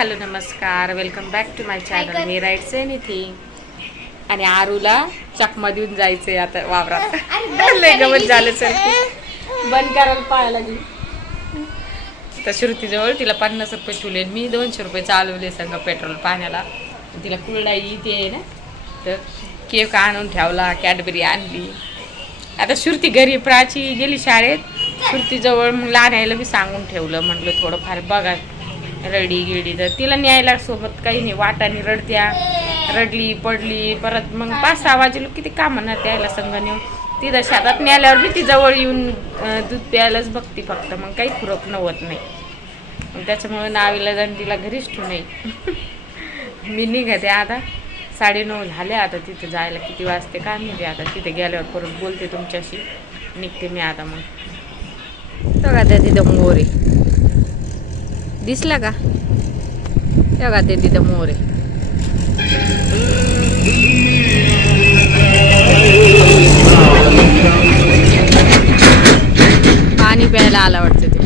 Hello नमस्कार, welcome back to my channel. मी writes anything. आणि आरूला चकमा देऊन जायचंय आता वावरात. लय गवत झालं, सर बंद करायला पाहायला लागली. तर श्रुतीजवळ तिला 50 रुपये ठेवले, मी 200 रुपये चालवले संग पेट्रोल पाण्याला. तिला कुरडाई ते आहे ना, तर केक आणून ठेवला, कॅडबरी आणली. आता श्रुती घरी, प्राची गेली शाळेत. श्रुतीजवळ मग आणायला मी सांगून ठेवलं, म्हटलं थोडंफार बघा रडी गिडी. तर तिला न्यायला सोबत काही नाही, वाटाने रडत्या, रडली पडली. परत मग 5-6 वाजेलो किती कामं ना त्याला संघ नेऊन तिथं शेतात न्यायल्यावर मी ती जवळ येऊन दूध प्यायलाच बघते फक्त, मग काही खुरप नव्हत नाही. मग त्याच्यामुळे नावीला जाऊन तिला घरीच ठेवू नये. मी निघते आता, 9:30 झाले. आता तिथे जायला किती वाजते काय माहिती. आता तिथे गेल्यावर परत बोलते तुमच्याशी, निघते मी आता. मग बघा त्या तिथं मोरे दिसला का, बघा ते तिथं मोरे. पाणी प्यायला आला वाटतं ते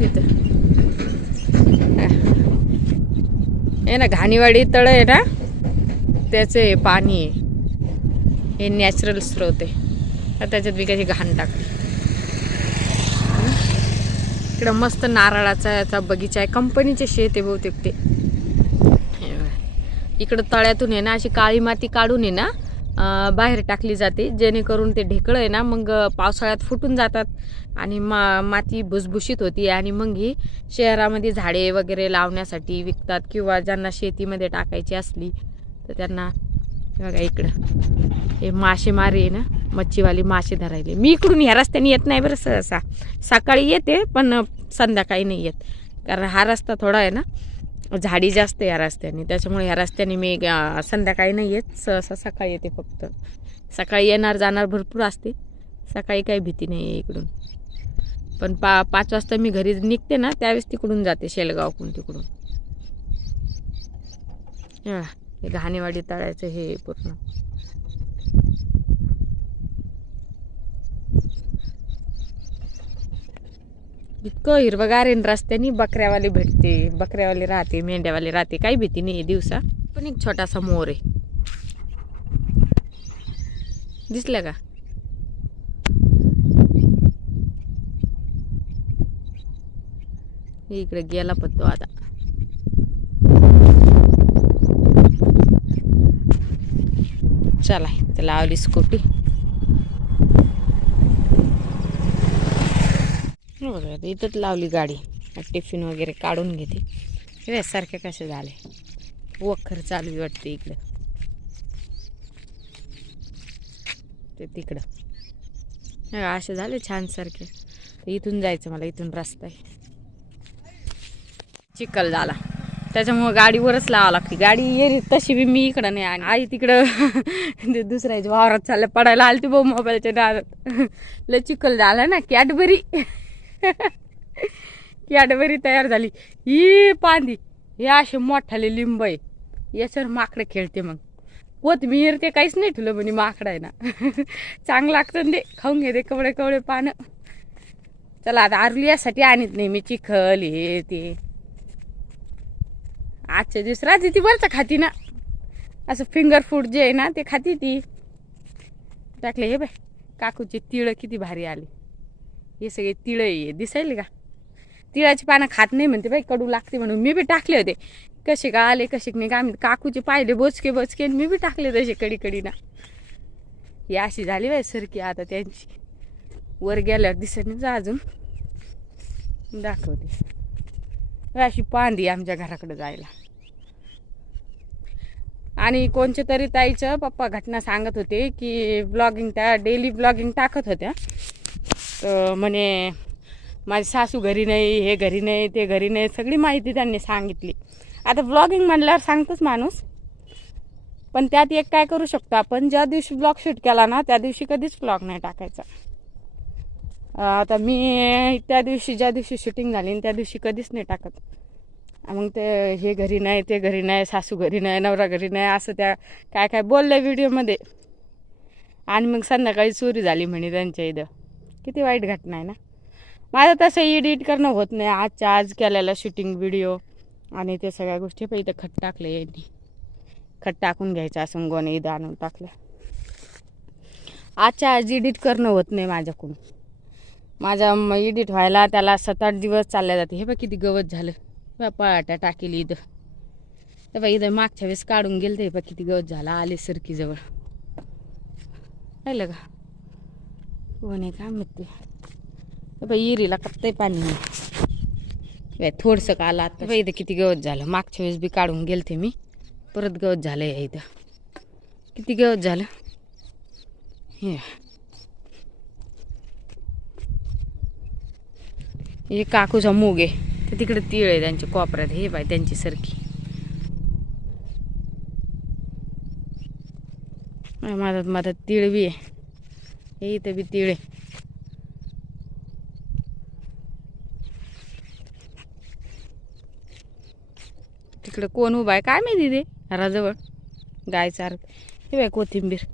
तिथं. हे ना घाणीवाडी तळ आहे ना, त्याचे पाणी आहे. हे नॅचरल स्रोत आहे. त्याच्यात बी कशी घाण टाकली. इकडं मस्त नारळाचा याचा बगीचा आहे, कंपनीचे शेत आहे बहुतेक ते. इकडं तळ्यातून आहे ना अशी काळी माती काढून आहे ना बाहेर टाकली जाते, जेणेकरून ते ढेकळं आहे ना मग पावसाळ्यात फुटून जातात आणि माती भुसभुशीत होती. आणि मग ही शहरामध्ये झाडे वगैरे लावण्यासाठी विकतात, किंवा ज्यांना शेतीमध्ये टाकायची असली तर त्यांना. बघा इकडं हे मासेमारी आहे ना, मच्छीवाली मासे धरायले. मी इकडून ह्या रस्त्याने येत नाही बरं, सहसा सकाळी येते पण संध्याकाळी नाही येत, कारण हा रस्ता थोडा आहे ना झाडी जास्त या रस्त्याने. त्याच्यामुळे ह्या रस्त्याने मी संध्याकाळी नाही येत, सहसा सकाळी येते फक्त. सकाळी येणार जाणार भरपूर असते, सकाळी काही भीती नाही आहे इकडून. पण 5 वाजता मी घरी निघते ना, त्यावेळेस तिकडून जाते, शेलगावकडून तिकडून. हे घाणेवाडी तळ्याचं हे पूर्ण. इतकं हिरवगार आहे रस्त्याने. बकऱ्यावाले भेटते, बकऱ्यावाले राहते, मेंढ्यावाले राहते, काही भीती नाही आहे दिवसा. पण एक छोटासा मोर आहे, दिसला का. इकडे गेला पत्तो आता. चला त्याला लावली स्कूटी. इथंच लावली गाडी. टिफिन वगैरे काढून घेते. हे सारखे कसे झाले, वखर चालू वाटते इकडं. ते तिकडं असे झाले छान सारखे. इथून जायचं मला, इथून रस्ता आहे. चिखल झाला त्याच्यामुळं गाडीवरच लावा लागते. गाडी ये तशी बी मी इकडं नाही. आणि आई तिकडं ते दुसऱ्याच्या वावरात चालल्या पडायला आलती भाऊ मोबाईलच्या दारात. लय चिखल झाला ना. कॅडबरी तयार झाली. ही पांदी हे असे मोठाले लिंब आहे, याच्यावर माकडं खेळते. मग कोथमीर ते काहीच नाही ठेवलं म्हणे, माकडं आहे ना. चांगलं लागतं ते, खाऊन घेते कवळे कवळे पानं. चला आता आरली यासाठी आणत नाही मी चिखल हे ते. आजच्या दिवस राहते ती वरचं खाती ना, असं फिंगर फूड जे आहे ना ते खाती ती. टाकले हे बाय, काकूचे तिळं किती भारी आले. हे सगळे तिळं आहे, दिसायले का. तिळाची पानं खात नाही म्हणते बाई, कडू लागते म्हणून. मी बी टाकले होते, कसे का आले कसे नाही का आम्ही. काकूचे पाहिले बोचके बोचके, मी बी टाकले तसे कडी कडी ना. ही अशी झाली बाई सरकी आता त्यांची. वर गेल्यावर दिसत नाही जा, अजून दाखवते. अशी पांदी आमच्या घराकडे जायला. आणि कोणच्या तरी ताईचं पप्पा घटना सांगत होते की ब्लॉगिंग, त्या डेली ब्लॉगिंग टाकत होत्या. तर म्हणे माझी सासू घरी नाही, हे घरी नाही, ते घरी नाही, सगळी माहिती त्यांनी सांगितली. आता ब्लॉगिंग म्हणल्यावर सांगतोच माणूस, पण त्यात एक काय करू शकतो आपण, ज्या दिवशी ब्लॉग शूट केला ना त्या दिवशी कधीच ब्लॉग नाही टाकायचा. आता मी त्या दिवशी ज्या दिवशी शूटिंग झाली त्या दिवशी कधीच नाही टाकत. मग ते हे घरी नाही, ते घरी नाही, सासू घरी नाही, नवरा घरी नाही, असं त्या काय काय बोललं व्हिडिओमध्ये. आणि मग संध्याकाळी चोरी झाली म्हणे त्यांच्या इथं. किती वाईट घटना आहे ना. माझं तसं एडिट करणं होत नाही. आजच्या आज केलेला शूटिंग व्हिडिओ आणि ते सगळ्या गोष्टी पण इथं खत टाकले यांनी. खत टाकून घ्यायचं असं गोणे इथं आणून टाकलं. आजच्या आज एडिट करणं होत नाही माझ्याकडून. माझा एडिट व्हायला त्याला 7-8 दिवस चालले जाते. हे बघ किती गवत झालं. पळाट्या टाकेली इथं. तर बघ इथं मागच्या वेळेस काढून गेलं ते बघ किती गवत झालं. आले सरकीजवळ पाहिलं का कोणी काय म्हणते. बाई इरीला कत्तही पाणी नाही. थोडंसं का आलं आता. बाई इथं किती गवत झालं. मागच्या वेळेस बी काढून गेलते मी. परत गवत झालं आहे इथं. किती गवत झालं हे काकूचा मूग आहे. ते तिकडे तीळ आहे त्यांच्या कोपऱ्यात. हे बाय त्यांची सरकी. माझ्यात तीळ बी आहे. हे इथं बी तीळ आहे. तिकडे कोण उभा आहे काय माहिती ते घराजवळ गाय चार. हे बाय कोथिंबीर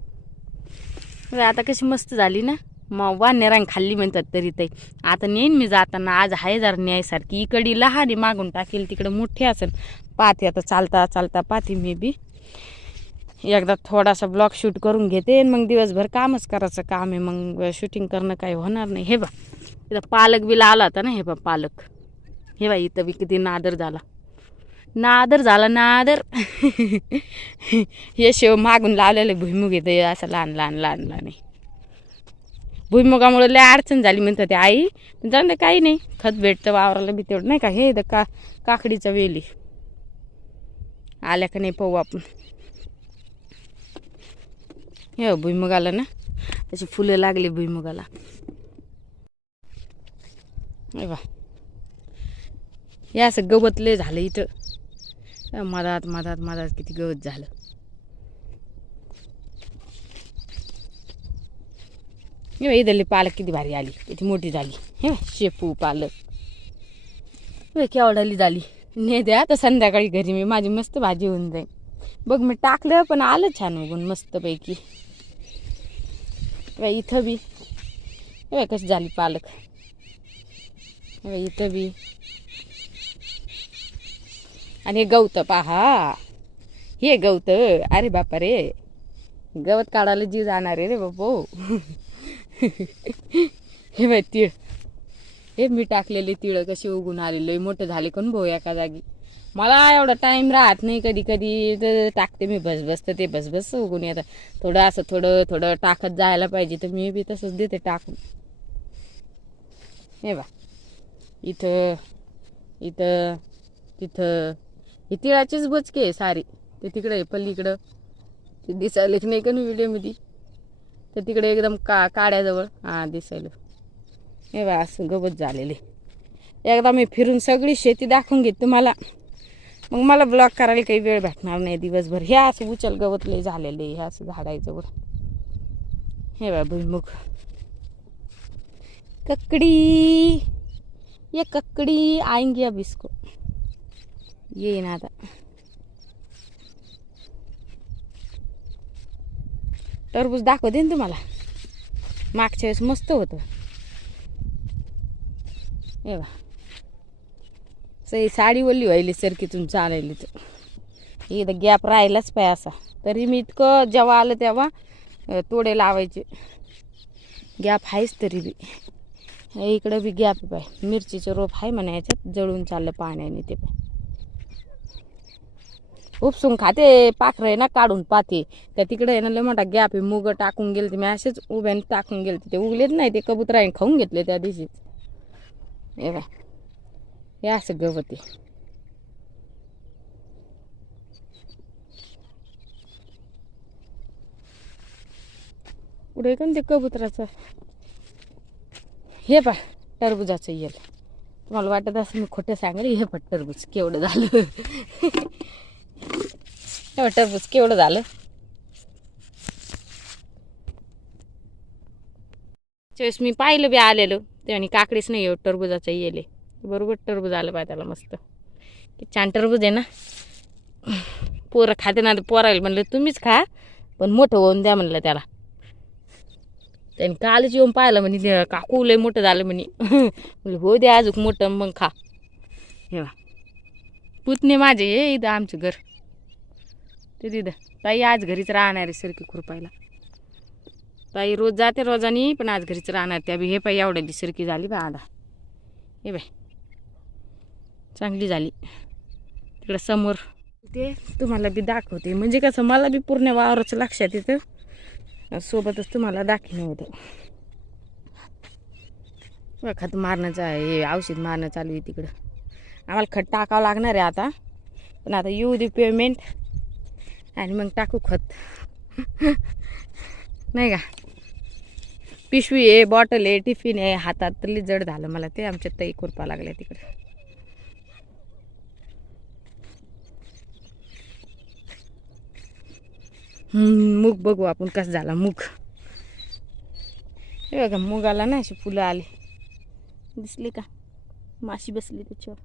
आता कशी मस्त झाली ना. मग वान्या रांग खाल्ली म्हणतात तरी ते. आता नेईन मी जाताना. आज आहे जरा न्यायसारखी. इकडे लहान मागून टाकेल तिकडे मोठी असेल. पाहते आता चालता चालता पाहते मी बी. एकदा थोडासा ब्लॉग शूट करून घेते. मग दिवसभर कामच करायचं काम आहे. मग शूटिंग करणं काही होणार नाही. हे बा इथं पालक बी लावला होता ना. हे बा पालक. हे बा इथं बी किती नादर झाला. नादर झाला नादर. हे शेव मागून लावलेले भुईमुग येते असं लहान लहान लहान लहान. भुईमुगामुळे लय अडचण झाली म्हणतात ते आई. जाऊन दे काही नाही. खत भेटतं वावराला बी तेवढं नाही का. हे इथं काकडीचा वेली आल्या का नाही पाहू आपण. हे भुईमुगाला ना त्याची फुलं लागली भुईमुगाला. हे बा हे असं गवत लय झालं इथं. मधात मधात मधात किती गवत झालं. हे इथली पालक किती भारी आली. किती मोठी झाली. हे शेपू पालक केवढाली झाली. ने द्या तर संध्याकाळी घरी मी माझी मस्त भाजी होऊन जाईल. बघ मी टाकलं पण आलं छान उगून मस्तपैकी. इथं बी कशी झाली पालक. इथं बी आणि गवत पहा. हे गवत अरे बापा रे. गवत काढायला जी जाणार आहे रे बापो. हे बाई तीळ. हे मी टाकलेले तीळ कशी उगून आलेले मोठे झाले कोण भाऊ एका जागी. मला एवढा टाइम राहत नाही. कधी कधी तर टाकते मी भसभस तर ते भसभस उगून येतं. थोडं असं थोडं थोडं टाकत जायला पाहिजे. तर मी बी तसंच देते टाकून. हे बा इथं इथं तिथं हे तिळाचीच बोचके आहे सारी. ते तिकडे पल्लीकडं ते दिसायलाच नाही का ना व्हिडिओमध्ये. तर तिकडे एकदम काड्याजवळ हां दिसायला. हे बा असं गवत झालेले. एकदा मी फिरून सगळी शेती दाखवून घेते तुम्हाला. मग मला ब्लॉग करायला काही वेळ भेटणार नाही दिवसभर. हे असं उचल गवत लय झालेले. हे असं झाडायजवळ. हे बा भुईमुग. ककड़ी ये ककड़ी आएंगी अब इसको. येईन आता. टरबूज दाखवते ना तुम्हाला. मागच्या वेळेस मस्त होतं. हे बा सही साडी ओली व्हायली सरकीतून चालायली. तर इथं गॅप राहिलाच पाय असा. तरी मी इतकं जेव्हा आलं तेव्हा तोडे लावायचे. गॅप आहेच तरी बी. इकडं बी गॅप पाय. मिरचीचं रोप आहे म्हणा याच्यात. जळून चाललं पाण्याने ते पाय. उपसून खाते पाखरं आहे ना काढून पाते. त्या तिकडे आहे ना लय मोठा गॅप आहे. मुग टाकून गेले मी असेच उभ्याने टाकून गेले. ते उगलेच नाही. ते कबुतराने खाऊन घेतले त्या दिवशीच. हे बाय हे असं गवत आहे. पुढे का ते कबुतराचं. हे पा टरबुजाचं येल. तुम्हाला वाटत असं मी खोटं सांगेल. हे पण टरबूज केवढं झालं. हे टरबूज केवढं झालं. त्यावेळेस मी पाहिलं बी आलेलं ते आणि काकडीच नाही टरबुजाचं येले. बरोबर टरबूज आलं पाय त्याला मस्त. की छान टरबूज आहे ना. पोरं खाते ना. पोरायला म्हणलं तुम्हीच खा पण मोठं होऊन द्या म्हणलं त्याला. त्याने कालच येऊन पाहिलं म्हणे काकू लय मोठं झालं म्हणे. म्हणलं हो दे अजून मोठं मग खा. हे पुतणे माझे ये इथं आमचं घर ते तिथं. ताई आज घरीच राहणार आहे सरकी खुरपायला. ताई रोज जाते रोजानी पण आज घरीच राहणार. त्या बी हे पाय एवढ्या बी सरकी झाली बा आता. हे बाय चांगली झाली. तिकडं समोर ते तुम्हाला बी दाखवते. म्हणजे कसं मला बी पूर्ण वावराचं लक्षात येतं, सोबतच तुम्हाला दाखवणं होतं. खत मारण्याचं आहे, औषध मारणं चालू आहे तिकडं. आम्हाला खत टाकावं लागणार आहे आता, पण आता येऊ दे पेमेंट आणि मग टाकू खत. नाही का. पिशवी आहे, बॉटल आहे, टिफिन आहे, हातात तरी जड झालं मला ते. आमच्या ताई खुरपा लागल्या तिकडे. मूग बघू आपण कसं झाला मूग. हे बघा मुगाला ना अशी फुलं आली, दिसली का, माशी बसली त्याच्यावर.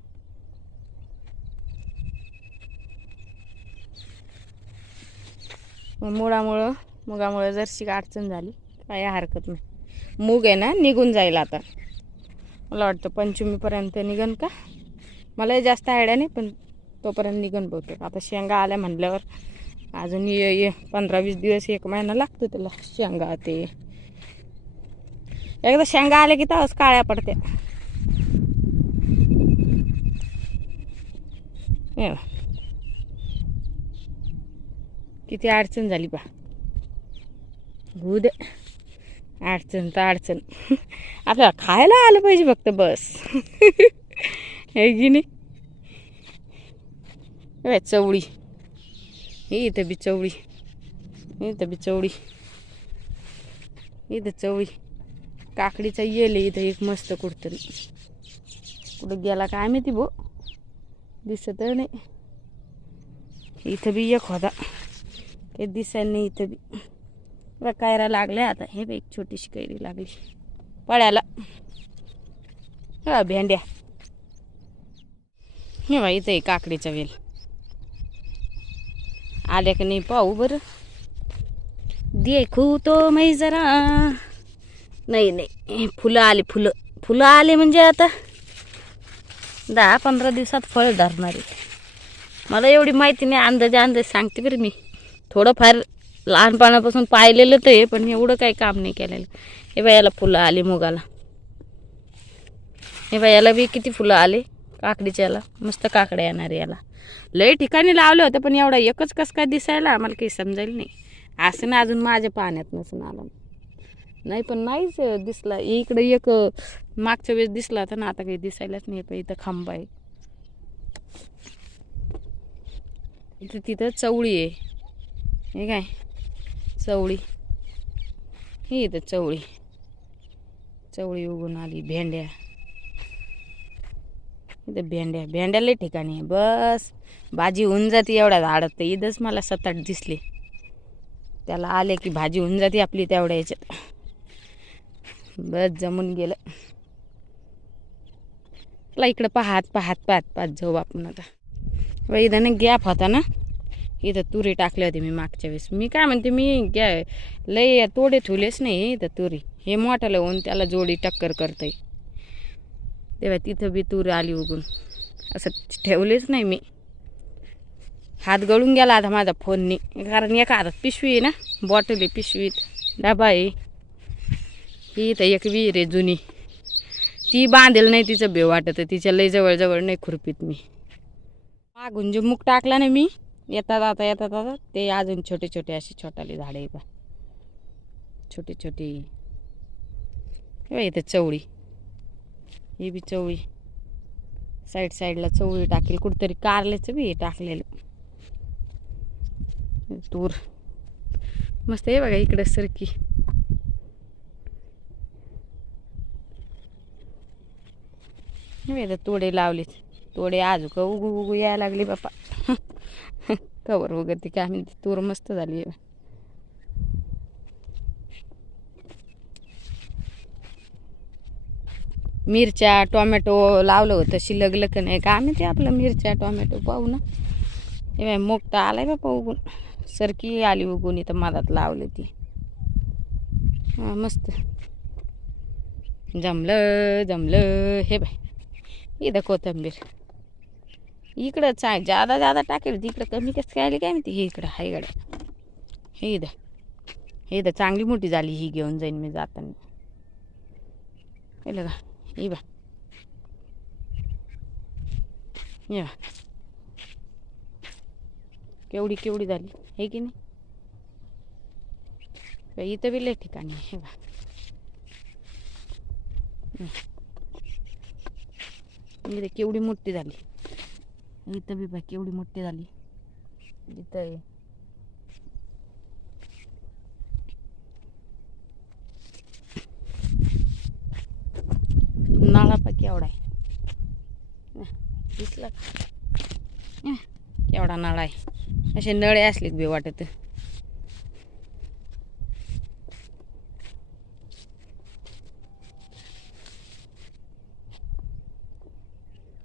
मुगामुळं जरशी अडचण झाली, काय हरकत नाही. मूग आहे ना निघून जाईल आता. मला वाटतं पंचमीपर्यंत निघन का, मला जास्त आयडिया नाही, पण तोपर्यंत निघन बहुतेक. आता शेंगा आल्या म्हटल्यावर अजून 15-20 दिवस, 1 महिना लागतो त्याला शेंगा. ते एकदा शेंगा आल्या की तवाच काळ्या पडत्या. किती अडचण झाली पा. भूद अडचण तर अडचण. आपल्याला खायला आलं पाहिजे फक्त बस. हे की नाही. चवळी ही इथं बी चवळी, इथं बी चवळी, इथं चवळी. काकडीचा येल इथं एक मस्त कुठतरी. कुठं गेला काय माहिती भो, दिसत नाही. इथं बी एक होता, काही दिसायला नाही. इथं बी कायरा लागल्या आता. हे बी एक छोटीशी कैरी लागली पळ्याला. हा भेंड्या. हे बा इथं काकडीचा वेल आल्या का नाही पाहू बरं. देखू तो मै जरा. नाही फुलं आले. फुलं आले म्हणजे आता 10-15 दिवसात फळ धरणार आहे. मला एवढी माहिती नाही, अंदाज सांगते बरं मी. थोडंफार लहानपणापासून पाहिलेलं तर आहे, पण एवढं काही काम नाही केलेलं. हे बाई याला फुलं आले मुगाला. हे बाई याला बी किती फुलं आले काकडीच्या. याला मस्त काकड्या येणार याला. लय ठिकाणी लावले होते, पण एवढा एकच कसं काय दिसायला आम्हाला काही समजायला नाही. असं ना अजून माझ्या पाण्यात नसून आलं नाही, पण नाहीच दिसला. इकडे एक मागच्या वेळेस दिसला होता ना, आता काही दिसायलाच नाही. पण इथं खांबा आहे. तिथं चवळी आहे. हे काय चवळी, ही इथं चवळी उगून आली. भेंड्या इथं भेंड्या लय ठिकाणी आहे. बस भाजी होऊन जाते एवढ्या झाडात. तर इथंच मला 7-8 दिसले. त्याला आले की भाजी होऊन जाते आपली तेवढ्या याच्यात. बस जमून गेलं. चला इकडं पाहत जाऊ आपण आता. व इथं ना गॅप होता ना, इथं तुरी टाकले होते मी मागच्या वेळेस. मी काय म्हणते, मी लय तोडे ठेवलेच नाही इथं तुरी. हे मोठं लावून त्याला जोडी टक्कर करते. तेव्हा तिथं बी तूर आली उगून. असं ठेवलेच नाही मी. हात गळून गेला आता माझा फोननी, कारण एका हातात पिशवी आहे ना, बॉटल आहे, पिशवीत डबा आहे. ही इथं एक विहीर आहे जुनी, ती बांधेल नाही. तिचं भेव वाटत. तिच्या लय जवळ नाही खुरपीत मी. मागून जे मूग टाकला ना मी, येतात आता ते अजून छोटे असे छोटाले झाडे आहे बा, छोटे. इथं चवळी, ही बी चवळी. साईडला चवळी टाकेल. कुठतरी कारल्याचं बी टाकलेलं. तूर मस्त आहे बघा. इकडं सरकी तोडे लावलेत. तोडे आजूक उगू यायला लागले बापा. कवर वगैरे काय म्हणते. तूर मस्त झाली आहे. मिरच्या टोमॅटो लावलं होतं, शिलगलं का नाही का माहिती. आपलं मिरच्या टोमॅटो पाहू ना. हे मोठा आलाय बापा उगून. सरकी आली उगून. इथं मधात लावली ती. हा मस्त जमलं जमलं. हे बाय इथं कोथिंबीर इकडंच आहे. जादा जादा टाकेल तिकडं कमी कसं काय आली काय माहिती. हे इकडं हाय गड्या. हे इथं चांगली मोठी झाली. ही घेऊन जाईन मी जाताना. केलं का ही बा या केवढी केवढी झाली हे की नाही. इथं बी लय ठिकाणी हे बा. इथे केवढी मोठी झाली. इथं बी बा केवढी मोठी झाली. इथं नाळा केवढा आहे दिसला केवढा नाळा आहे. असे नळे असले बी वाटत.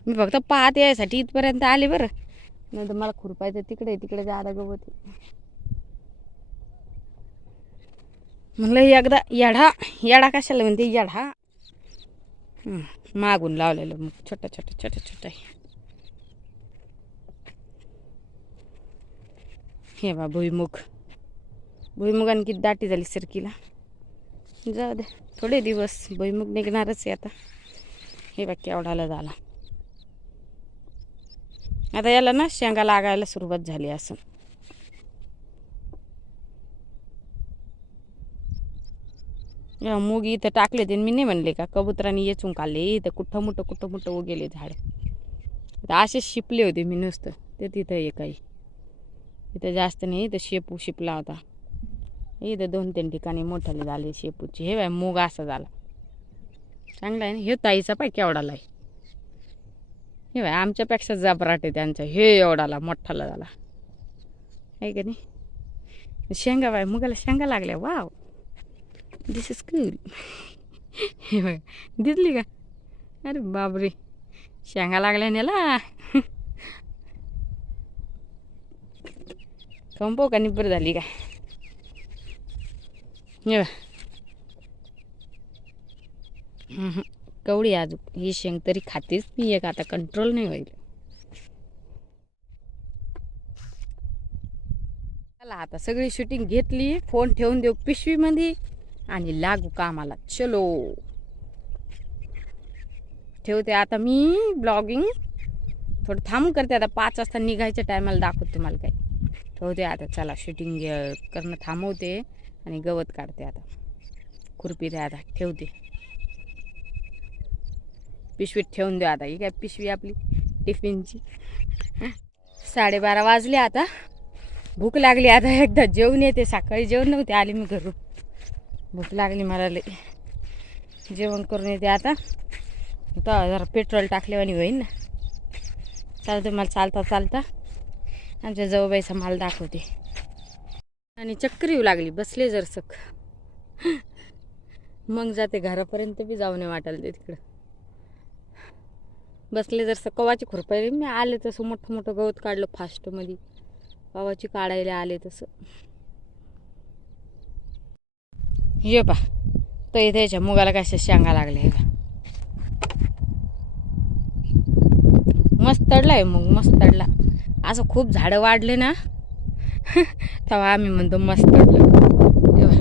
मी फक्त पाहत यायसाठी इथपर्यंत आले बरं. नाही तर मला खुरपायचं तिकडे तिकडे जायला गवत. म्हणलं एकदा येडा कशाला म्हणते येडा. मागून लावलेलं मग छोटा छोटा छोटा छोटा आहे. हे बा भुईमुगाने किती दाटी झाली सरकीला. जाऊ दे थोडे दिवस भुईमुग निघणारच आहे आता. हे बा केवढाला झाला. आता याला ना शेंगा लागायला सुरुवात झाली असं. मूग इथं टाकले ते मी नाही म्हणले का कबुतरांनी येचून काढले. इथं कुठं मोठं उगेले झाड. असेच शिपले होते मी नुसतं ते तिथं हे काही. इथं जास्त नाही. इथं शेपू शिपला होता. इथं 2-3 ठिकाणी मोठाले झाले शेपूचे. हे बाय मूग असा झाला चांगला आहे ना. हे ताईचा पाय केवढाला आहे. हे बाय आमच्यापेक्षा जबराट आहे त्यांचा. हे एवढाला मोठाला झाला आहे का नाही. शेंगा बाय मुगाला शेंगा लागल्या. Wow this is cool. हे बघ दिसली का. अरे बापरे शेंगा लागल्या याला. कंपो का निब्बर झाली का. हे कवडी अजून ही शेंग तरी खातेच मी एक. आता कंट्रोल नाही होईल. चला आता सगळी शूटिंग घेतली. फोन ठेवून देऊ पिशवीमध्ये आणि लागू कामाला. चलो ठेवते आता मी ब्लॉगिंग. थोडं थांबून करते आता. 5 वाजता निघायच्या टायमाला दाखवते तुम्हाला काय. ठेवते आता. चला शूटिंग करणं थांबवते आणि गवत काढते आता. खुरपी द्या आता. ठेवते पिशवीत ठेवून द्या आता. ही काय पिशवी आपली टिफिनची. 12:30 वाजले आता. भूक लागली आता. एकदा जेवण येते. सकाळी जेवण नव्हते आले मी घरून. भूक लागली मला लई. जेवण करून येते आता. जरा पेट्रोल टाकल्यावानी होईन ना. चालतं मला चालता चालता आमच्या जाऊबाईचा माल दाखवते. आणि चक्कर येऊ लागली. बसले जरसक मग जाते घरापर्यंत बी जाऊ नये वाटायला ते तिकडं. बसले जरसं कवाची खुरपायला मी आले तसं मोठं गवत काढलं फास्टमध्ये. कवाची काढायला आले तसं. ये पा तर इथे याच्या मुगाला कशा शेंगा लागल्या. हे मस्त तडला आहे मग. मस्त तडला. असं खूप झाडं वाढले ना तेव्हा आम्ही म्हणतो मस्त तडलं. तेव्हा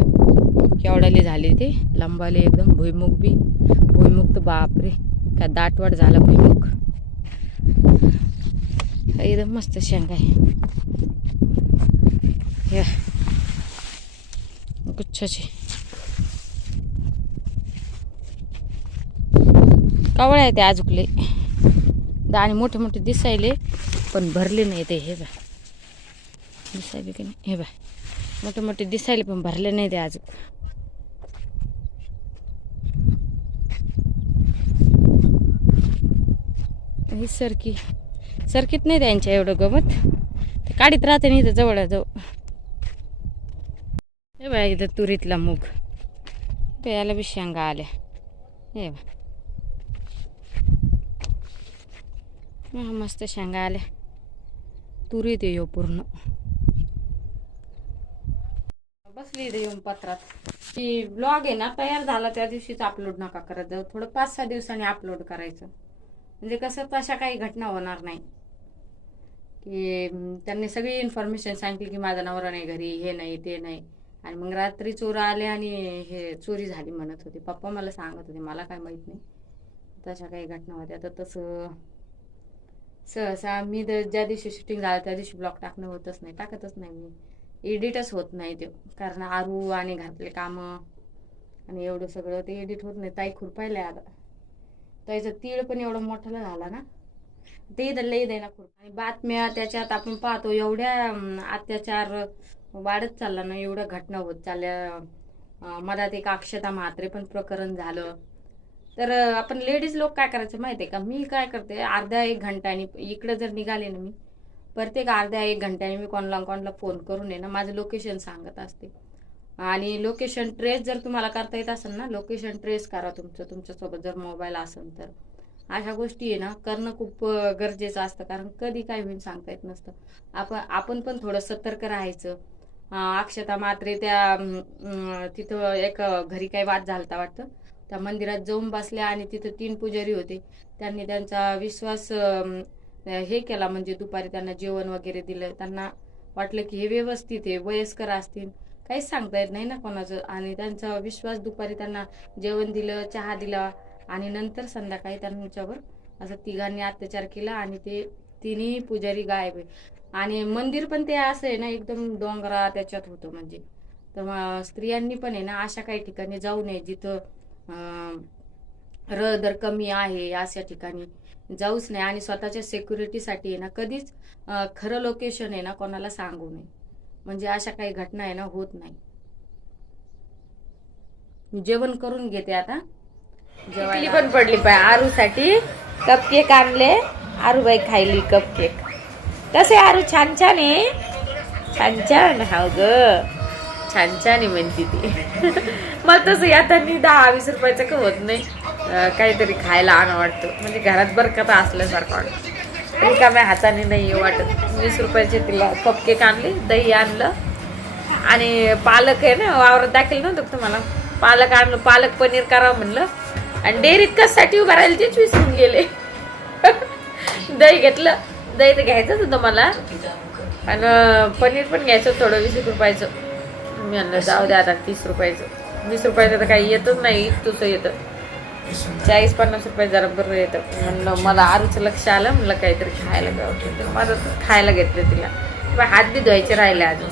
केवढाली झाली ते लंबाले एकदम. भुईमुग तर बापरे काय दाटवाट झाला भुईमुग. एकदम मस्त शेंगा आहे. हे गुच्छाचे कवळे आहे ते आजुकले. दाणे मोठे दिसायले पण भरले नाही ते. हे बा दिसायले की नाही. हे बा मोठे दिसायले पण भरले नाही ते अजून. ही सरकीत नाही त्यांच्या एवढं गवत. ते काढीत राहते नाही तर जवळ. हे बा इथं तुरीतला मूग. याला बी शेंगा आल्या. हे बा मस्त शेंगा आल्या. तुरीत येऊ पूर्ण. बसली इथे येऊन पत्रात. की ब्लॉग आहे ना तयार झाला त्या दिवशीच अपलोड नका करत जाऊ, थोडं 5-6 दिवसांनी अपलोड करायचं. म्हणजे कसं तशा काही घटना होणार नाही की त्यांनी सगळी इन्फॉर्मेशन सांगितली की माझा नवरा नाही घरी, हे नाही ते नाही, आणि मग रात्री चोर आले आणि हे चोरी झाली म्हणत होते. पप्पा मला सांगत होते, मला काय माहित नाही. तशा काही घटना होत्या. तर तसं सहसा मी ज्या दिवशी शूटिंग झालं त्या दिवशी ब्लॉग टाकणं होतच नाही, टाकतच नाही मी. एडिटच होत नाही ते, कारण आरू आणि घरातले कामं आणि एवढं सगळं ते एडिट होत नाही. ताई खुरपायला आता त्याचं तीळ पण एवढं मोठं झाला ना, ते लई दे ना खुरप. आणि बातम्या त्याच्यात आपण पाहतो एवढ्या अत्याचार वाढत चालला ना, एवढ्या घटना होत चालल्या. मधात एक अक्षता म्हात्रे पण प्रकरण झालं. तर आपण लेडीज लोक काय करायचं माहितीये का, मी काय करते अर्ध्या 1 घंट्यानी इकडे जर निघाले ना, मी प्रत्येक अर्ध्या 1 घंट्याने मी कोणाला फोन करून आहे ना माझं लोकेशन सांगत असते. आणि लोकेशन ट्रेस जर तुम्हाला करता येत असेल ना, लोकेशन ट्रेस करा तुमच्यासोबत जर मोबाईल असेल तर. अशा गोष्टी आहे ना करणं खूप गरजेचं असतं, कारण कधी काय होईल सांगता येत नसतं. आपण पण थोडं सतर्क राहायचं. अक्षता मात्रे त्या तिथं एक घरी काही वाद झालता वाटतं, त्या मंदिरात जाऊन बसल्या आणि तिथं 3 पुजारी होते. त्यांनी त्यांचा विश्वास हे केला, म्हणजे दुपारी त्यांना जेवण वगैरे दिलं. त्यांना वाटलं की हे व्यवस्थित आहे, वयस्कर असतील, काहीच सांगता येत नाही ना कोणाचं. आणि त्यांचा विश्वास दुपारी त्यांना जेवण दिलं, चहा दिला, आणि नंतर संध्याकाळी त्यांच्यावर असं तिघांनी अत्याचार केला आणि ते 3ही पुजारी गायब आहे. आणि मंदिर पण ते असं आहे ना एकदम डोंगरा त्याच्यात होतं. म्हणजे तर स्त्रियांनी पण आहे ना अशा काही ठिकाणी जाऊ नये जिथं रहदार कमी आहे, अशा ठिकाणी जाऊच नाही. आणि स्वतःच्या सिक्युरिटीसाठी आहे ना कधीच खरं लोकेशन आहे ना कोणाला सांगू नये, म्हणजे अशा काही घटना आहे ना होत नाही. जेवण करून घेते आता. जेवली पण पडली पाय आरूसाठी. कपकेक आणले, आरूबाई खायली कपकेक. कसे आरू, छान छान आहे, छान छान. हा ग छान छान आहे म्हणते ती. मला तसं येताना 10-20 रुपयाचं का होत नाही, काहीतरी खायला आणा वाटतं, म्हणजे घरात बरकत असल्यासारखं वाटतं. रिकाम्या हाताने नाही वाटत. 20 रुपयाचे तिला कपकेक आणले, दही आणलं, आणि पालक आहे ना वावरात दाखल नव्हतं तुम्हाला, पालक आणलं. पालक पनीर करावं म्हणलं, आणि डेअरीत कशासाठी उभं राहिलं तेच विसरून गेले. दही घेतलं, दही तर घ्यायचंच होतं मला, आणि पनीर पण घ्यायचं थोडं 20 रुपयाचं. मी म्हणलं जाऊ द्या आता 30 रुपयाचं. 20 रुपयाचं तर काही येतच नाही, तुझं येतं 40-50 रुपये जरा बरं येतं. म्हणलं मला आरूचं लक्ष आलं, म्हणलं काहीतरी खायला घ्यावं. माझं खायला घेतलं तिला. हात बी धुवायचे राहिले अजून.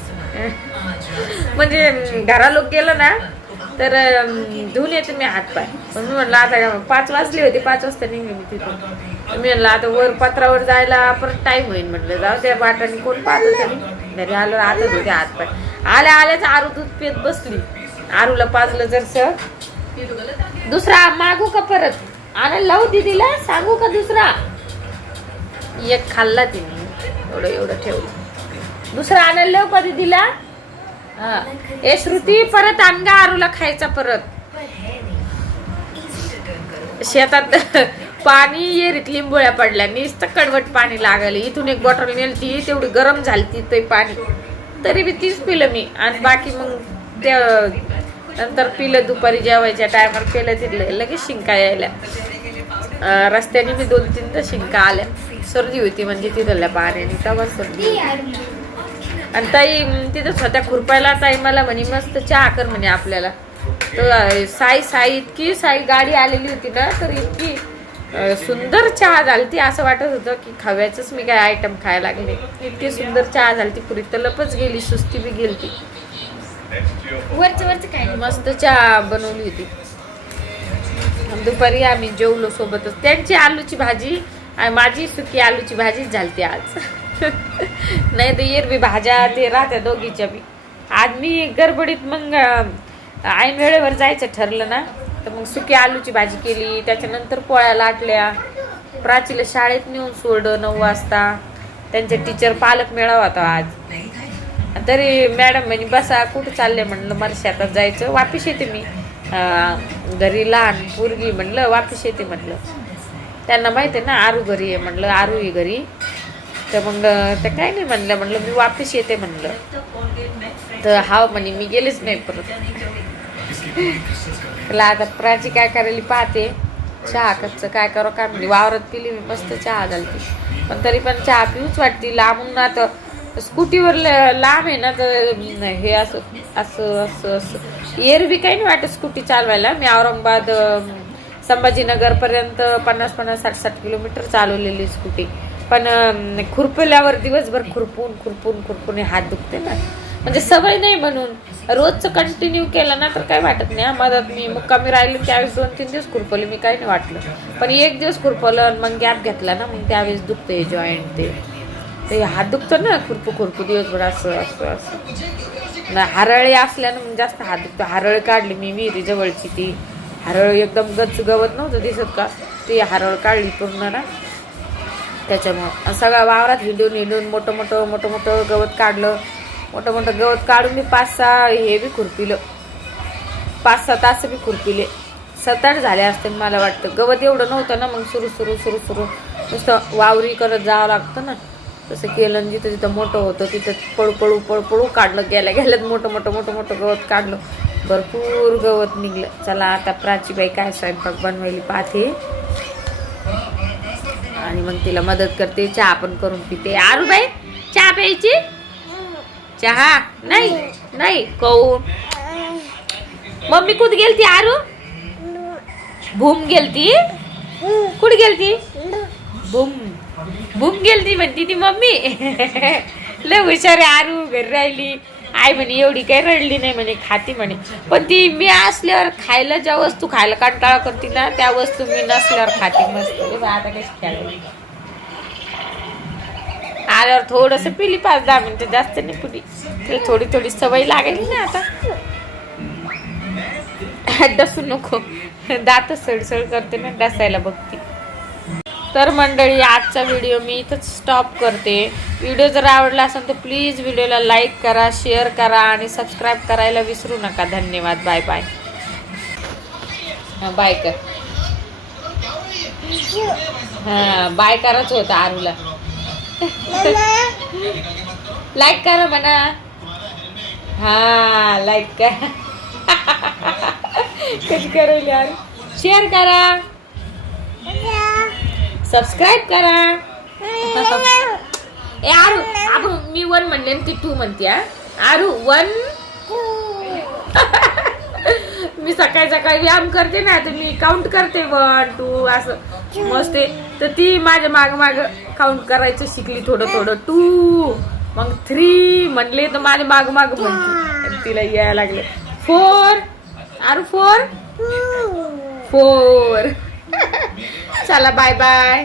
म्हणजे घरा लोक गेलं ना तर धुवून येते मी हातपाय. पण मी म्हणलं आता 5 वाजले होते, 5 वाजता निघले मी तिथून. मी म्हणलं आता वर पत्रावर जायला परत टाइम होईल, म्हटलं जाऊ त्या वाटाने कोण पाहत तरी. घरी आलं आता धुते हातपाय. आल्याच आरू दूध पित बसली. आरूला पाजलं जरसं. दुसरा मागू का परत आणायला लावू दीदीला, सांगू का दुसरा? एक खाल्ला तिने, एवढं ठेवलं. दुसरा आणायला लावू का दीदीला? हा ए श्रुती, परत आण गा आरूला खायचा परत. शेतात पाणी येरीत लिंबोळ्या पडल्या, नुसतं कडवट पाणी लागले. इथून एक बॉटल नेलती, तेवढी गरम झाली ते पाणी, तरी बी तीच पिलं मी. आणि बाकी मग त्या नंतर पिलं दुपारी जेवायच्या टायमाला पिलं. तिथलं लगेच शिंका यायला. रस्त्याने मी 2-3दा शिंका आल्या. सर्दी होती म्हणजे तिथल्या पाण्याने, तेव्हा सर्दी. आणि ताई तिथं स्वतः खुरपायला ताई मला म्हणे मस्त चहा कर म्हणे आपल्याला. तर साई इतकी गाडी आलेली होती ना, तर इतकी सुंदर चहा झालती. असं वाटत होतं की खव्याचंच मी काय आयटम खायला लागले. इतकी सुंदर चहा झालती, पुरी तलपच गेली, सुस्ती बी गेलती. वरच काय मस्त चहा बनवली होती. दुपारी आम्ही जेवलो सोबतच. त्यांची आलूची भाजी आणि माझी सुकी आलूची भाजीच झालती आज. नाही तर एरवी भाज्या ते राहत्या दोघीच्या बी. आज मी गडबडीत मग ऐन वेळेवर जायचं ठरलं ना, तर मग सुकी आलूची भाजी केली. त्याच्यानंतर पोळ्या लाटल्या. प्राचीला शाळेत नेऊन सोडलं 9 वाजता. त्यांचे टीचर पालक मेळावा होता आज. तरी मॅडम म्हणे बसा, कुठं चालले? म्हणलं मला शेतात जायचं, वापिस येते मी. घरी लहान पोरगी, म्हणलं वापिस येते म्हटलं. त्यांना माहिती आहे ना आरू घरी आहे, म्हणलं आरू ही घरी. तर मग ते काय नाही म्हणलं मी वापिस येते म्हणलं. तर हा म्हणे मी गेलेच नाही परत. त्याला आता प्राची काय करायला पाहते. चहा कच्चं काय करो काय म्हणजे वावरात पिली मी मस्त चहा घालते, पण तरी पण चहा पिऊच वाटते. लांबून आता स्कूटीवर लांब आहे ना तर हे असं असं असं असं एरवी काही नाही वाटत स्कूटी चालवायला. मी औरंगाबाद संभाजीनगर पर्यंत 50-60 किलोमीटर चालवलेली स्कूटी, पण खुरपल्यावर दिवसभर खुरपून हात दुखते ना, म्हणजे सवय नाही म्हणून. रोजचं कंटिन्यू केलं ना तर काय वाटत नाही. मदत मी मुक्कामी राहिली त्यावेळेस 2-3 दिवस खुरपवली मी, काही नाही वाटलं. पण एक दिवस खुरपवलं मग गॅप घेतला ना मग त्यावेळेस दुखते जॉईंट, ते हात दुखतं ना खुरपू दिवसभर असं असं असं. हरळे असल्यानं मग जास्त हात दुखतो. हरळ काढली मी विहिरी जवळची, ती हरळ एकदम गच गवत नव्हतं दिसत का, ती हरळ काढली पूर्ण ना, त्याच्यामुळं सगळं वावरात हिंडून मोठं मोठं गवत काढलं. मोठं गवत काढून मी 5-6 हे बी खुरपिलं, 5-6 तास बी खुरपिले. 7-8 झाले असते मला वाटतं. गवत एवढं नव्हतं ना, मग सुरू नुसतं वावरी करत जावं लागतं ना, तसं केलं. जिथं मोठं होतं तिथं पळू काढलं. गेल्यात मोठं गवत काढलं. भरपूर गवत निघलं. चला आता प्राचीबाई काय स्वयंपाक बनवायला पाहते आणि मग तिला मदत करते. चहा पण करून पिते. आरूबाई चहा प्यायची? चहा नाही कहून मम्मी कुठे गेलती? आरू भूम गेलती. कुठे गेलती? भूम गेलती म्हणती ती मम्मी. लय हुशार आहे आरू. घरी राहिली आई म्हणे एवढी काही रडली नाही म्हणे, खाती म्हणे. पण ती मी असल्यावर खायला ज्या वस्तू खायला कंटाळा करते ना त्या वस्तू मी नसल्यावर खाती मस्त. आता कशी खेळायला आल्यावर थोडंसं पिली 5-10 मिनिटं, जास्त नाही पिली. तिला थोडी सवय लागेल ना आता. डसू नको, दात सळसळ करते ना, डसायला बघते. तर मंडळी आजचा व्हिडिओ मी इथंच स्टॉप करते. व्हिडिओ जर आवडला असेल तर प्लीज व्हिडिओला लाईक करा, शेअर करा आणि सबस्क्राईब करायला विसरू नका. धन्यवाद. Bye bye. बाय कर. बाय करायचं होतं आरूला. लाईक करा म्हणा. लाईक करा. कशी करायली आरू? शेअर करा, सबस्क्राईब करा. ए आरू, आपण मी 1 म्हणले ती 2 म्हणते. आरू 1. मी सकाळी व्यायाम करते ना तर मी काउंट करते 1 2 असं मस्त. तर ती माझ्या माग काउंट करायचं शिकली थोडं 2 मग 3 म्हणले तर माझ्या माग म्हणते. तिला यायला लागलं 4. आरू 4. चला बाय बाय.